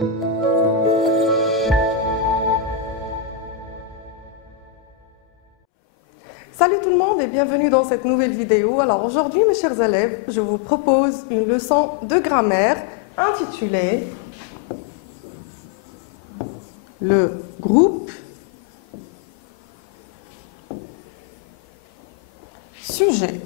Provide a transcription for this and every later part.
Salut tout le monde et bienvenue dans cette nouvelle vidéo. Alors aujourd'hui mes chers élèves, je vous propose une leçon de grammaire intitulée le groupe sujet.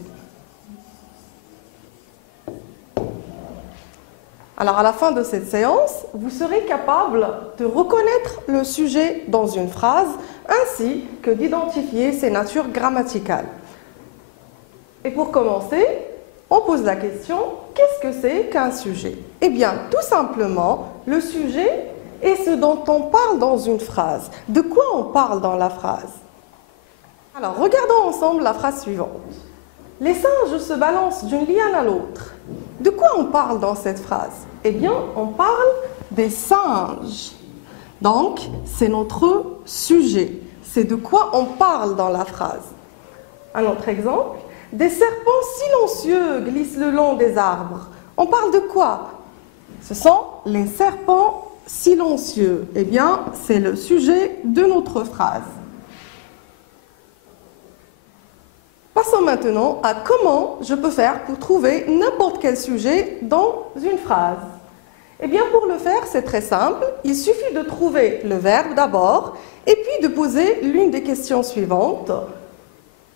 Alors à la fin de cette séance, vous serez capable de reconnaître le sujet dans une phrase ainsi que d'identifier ses natures grammaticales. Et pour commencer, on pose la question, qu'est-ce que c'est qu'un sujet? Eh bien, tout simplement, le sujet est ce dont on parle dans une phrase. De quoi on parle dans la phrase? Alors, regardons ensemble la phrase suivante. Les singes se balancent d'une liane à l'autre. De quoi on parle dans cette phrase? Eh bien, on parle des singes. Donc, c'est notre sujet. C'est de quoi on parle dans la phrase. Un autre exemple. Des serpents silencieux glissent le long des arbres. On parle de quoi? Ce sont les serpents silencieux. Eh bien, c'est le sujet de notre phrase. Passons maintenant à comment je peux faire pour trouver n'importe quel sujet dans une phrase. Eh bien, pour le faire, c'est très simple. Il suffit de trouver le verbe d'abord et puis de poser l'une des questions suivantes.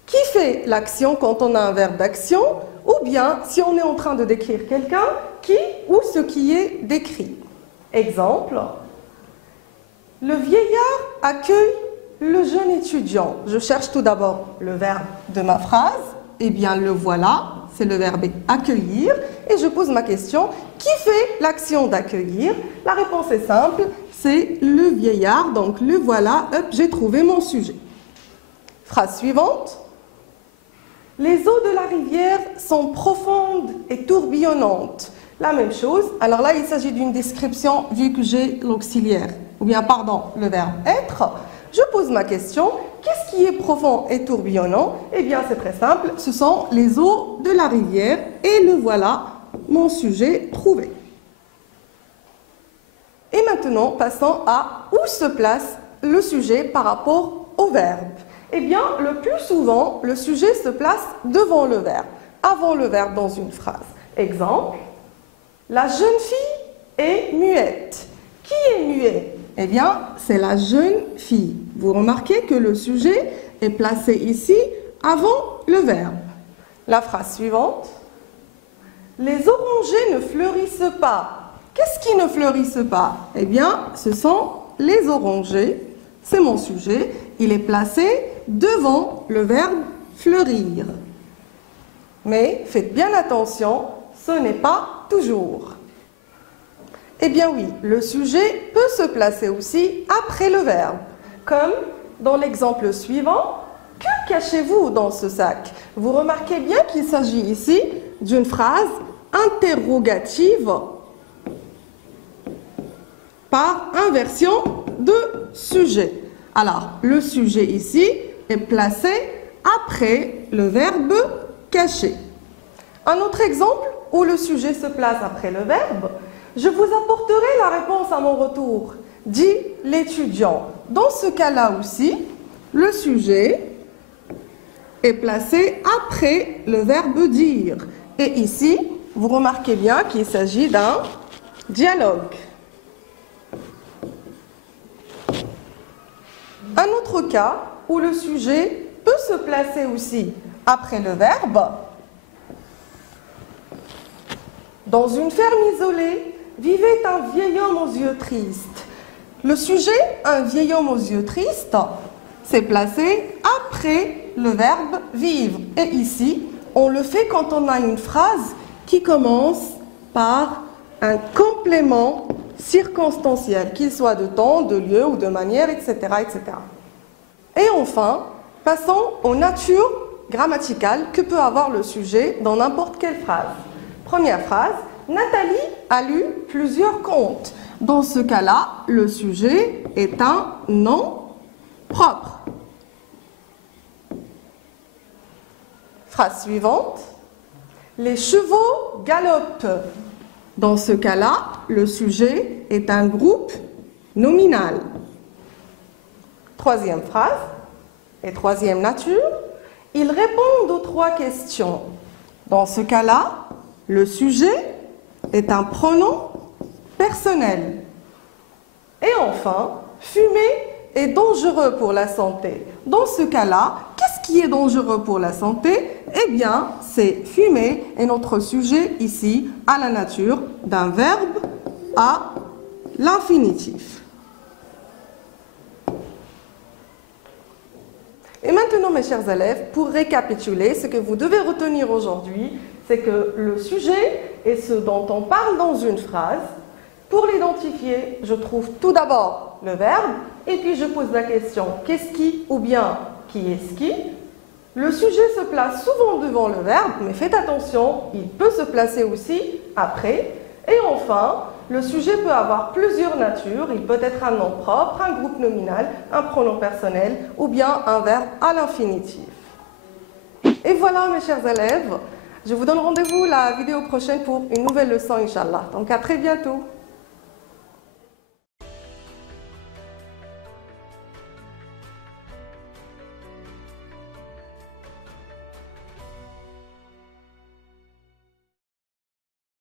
Qui fait l'action quand on a un verbe d'action? Ou bien, si on est en train de décrire quelqu'un, qui ou ce qui est décrit. Exemple, le vieillard accueille le jeune étudiant. Je cherche tout d'abord le verbe de ma phrase. Eh bien, le voilà, c'est le verbe accueillir. Et je pose ma question, qui fait l'action d'accueillir? La réponse est simple, c'est le vieillard. Donc, le voilà, hop, j'ai trouvé mon sujet. Phrase suivante. Les eaux de la rivière sont profondes et tourbillonnantes. La même chose. Alors là, il s'agit d'une description vu que j'ai l'auxiliaire. Ou bien, pardon, le verbe être. Je pose ma question, qu'est-ce qui est profond et tourbillonnant? Eh bien, c'est très simple, ce sont les eaux de la rivière et le voilà, mon sujet trouvé. Et maintenant, passons à où se place le sujet par rapport au verbe. Eh bien, le plus souvent, le sujet se place devant le verbe, avant le verbe dans une phrase. Exemple, la jeune fille est muette. Qui est muet? Eh bien, c'est la jeune fille. Vous remarquez que le sujet est placé ici avant le verbe. La phrase suivante. Les orangers ne fleurissent pas. Qu'est-ce qui ne fleurissent pas? Eh bien, ce sont les orangers. C'est mon sujet. Il est placé devant le verbe fleurir. Mais faites bien attention, ce n'est pas toujours. Eh bien oui, le sujet peut se placer aussi après le verbe, comme dans l'exemple suivant. Que cachez-vous dans ce sac? Vous remarquez bien qu'il s'agit ici d'une phrase interrogative par inversion de sujet. Alors, le sujet ici est placé après le verbe cacher. Un autre exemple où le sujet se place après le verbe. Je vous apporterai la réponse à mon retour, dit l'étudiant. Dans ce cas-là aussi, le sujet est placé après le verbe dire. Et ici, vous remarquez bien qu'il s'agit d'un dialogue. Un autre cas où le sujet peut se placer aussi après le verbe. Dans une ferme isolée, vivait un vieil homme aux yeux tristes. Le sujet, un vieil homme aux yeux tristes, c'est placé après le verbe vivre. Et ici, on le fait quand on a une phrase qui commence par un complément circonstanciel, qu'il soit de temps, de lieu ou de manière, etc., etc. Et enfin, passons aux natures grammaticales que peut avoir le sujet dans n'importe quelle phrase. Première phrase. Nathalie a lu plusieurs contes. Dans ce cas-là, le sujet est un nom propre. Phrase suivante. Les chevaux galopent. Dans ce cas-là, le sujet est un groupe nominal. Troisième phrase et troisième nature, ils répondent aux trois questions. Dans ce cas-là, le sujet est un pronom personnel. Et enfin, fumer est dangereux pour la santé. Dans ce cas-là, qu'est-ce qui est dangereux pour la santé? Eh bien, c'est fumer et notre sujet ici à la nature d'un verbe à l'infinitif. Et maintenant, mes chers élèves, pour récapituler, ce que vous devez retenir aujourd'hui, c'est que le sujet est ce dont on parle dans une phrase. Pour l'identifier, je trouve tout d'abord le verbe, et puis je pose la question « qu'est-ce qui » ou bien « qui est-ce qui ». Le sujet se place souvent devant le verbe, mais faites attention, il peut se placer aussi après. Et enfin, le sujet peut avoir plusieurs natures, il peut être un nom propre, un groupe nominal, un pronom personnel ou bien un verbe à l'infinitif. Et voilà mes chers élèves, je vous donne rendez-vous la vidéo prochaine pour une nouvelle leçon, Inch'Allah. Donc à très bientôt.